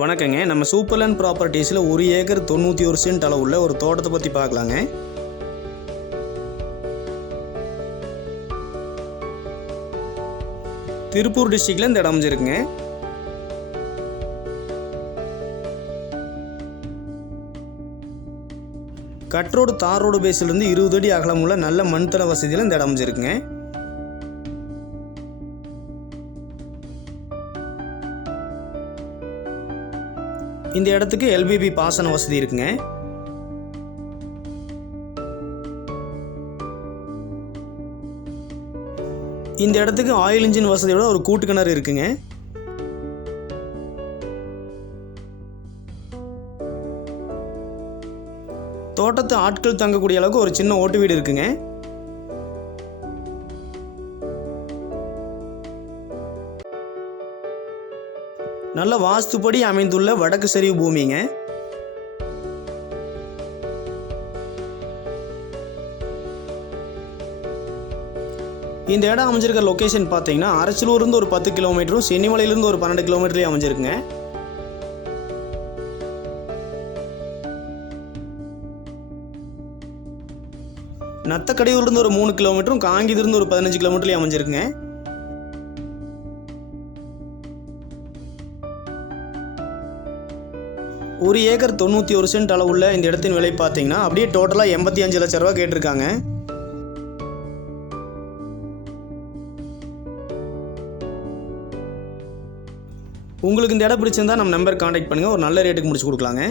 வணக்கங்க. நம்ம சூப்பர்லேண்ட் ப்ராப்பர்ட்டிஸில் ஒரு ஏக்கர் தொண்ணூற்றி ஒரு சென்ட் அளவுள்ள ஒரு தோட்டத்தை பற்றி பார்க்கலாங்க. திருப்பூர் டிஸ்ட்ரிக்டில் இந்த இடம் அமைஞ்சிருக்குங்க. கட் ரோடு தார் ரோடு பேஸ்லேருந்து இருபது அடி அகலமுள்ள நல்ல மண்தள வசதியில் இந்த இடம் அமைஞ்சிருக்குங்க. இந்த இடத்துக்கு எல்பிபி பாசன வசதி இருக்குங்க. இந்த இடத்துக்கு ஆயில் இன்ஜின் வசதியோட ஒரு கூட்டு கிணறு இருக்குங்க. தோட்டத்து ஆட்கள் தங்கக்கூடிய அளவுக்கு ஒரு சின்ன ஓட்டு வீடு இருக்குங்க. நல்ல வாஸ்துப்படி அமைந்துள்ள வடக்கு சரிவு பூமிங்க. இந்த இடம் அமைஞ்சிருக்க லொக்கேஷன் பார்த்தீங்கன்னா அரச்சலூர்லேருந்து ஒரு பத்து கிலோமீட்டரும் சென்னிமலையிலேருந்து ஒரு பன்னெண்டு கிலோமீட்டர்லேயும் அமைஞ்சிருக்குங்க. நத்தக்கடையூர்லேருந்து ஒரு மூணு கிலோமீட்டரும் காங்கிதிலிருந்து ஒரு பதினஞ்சு கிலோமீட்டர்லேயும் அமைஞ்சிருக்குங்க. ஒரு ஏக்கர் தொண்ணூற்றி ஒரு சென்ட் அளவுள்ள இந்த இடத்தின் விலை பார்த்தீங்கன்னா அப்படியே டோட்டலாக எண்பத்தி அஞ்சு லட்ச ரூபா கேட்டிருக்காங்க. உங்களுக்கு இந்த இடம் பிடிச்சிருந்தா நம்ம நம்பர் காண்டாக்ட் பண்ணுங்கள் ஒரு நல்ல ரேட்டுக்கு முடிச்சு கொடுக்கலாங்க.